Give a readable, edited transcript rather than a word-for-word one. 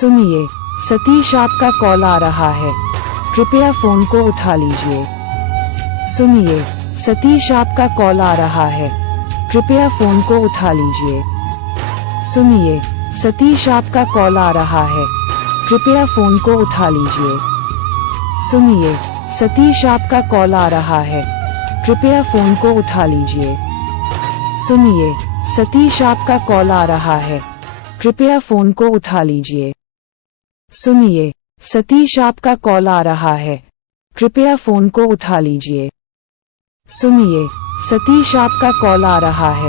सुनिए, सतीश आपका कॉल आ रहा है, कृपया फोन को उठा लीजिए। सुनिए, सतीश आपका कॉल आ रहा है, कृपया फोन को उठा लीजिए। सुनिए, सतीश आपका कॉल आ रहा है, कृपया फोन को उठा लीजिए। सुनिए, सतीश आपका कॉल आ रहा है, कृपया फोन को उठा लीजिए। सुनिए, सतीश आपका कॉल आ रहा है, कृपया फोन को उठा लीजिए। सुनिए, सतीश आपका कॉल आ रहा है, कृपया फोन को उठा लीजिए। सुनिए, सतीश आपका कॉल आ रहा है,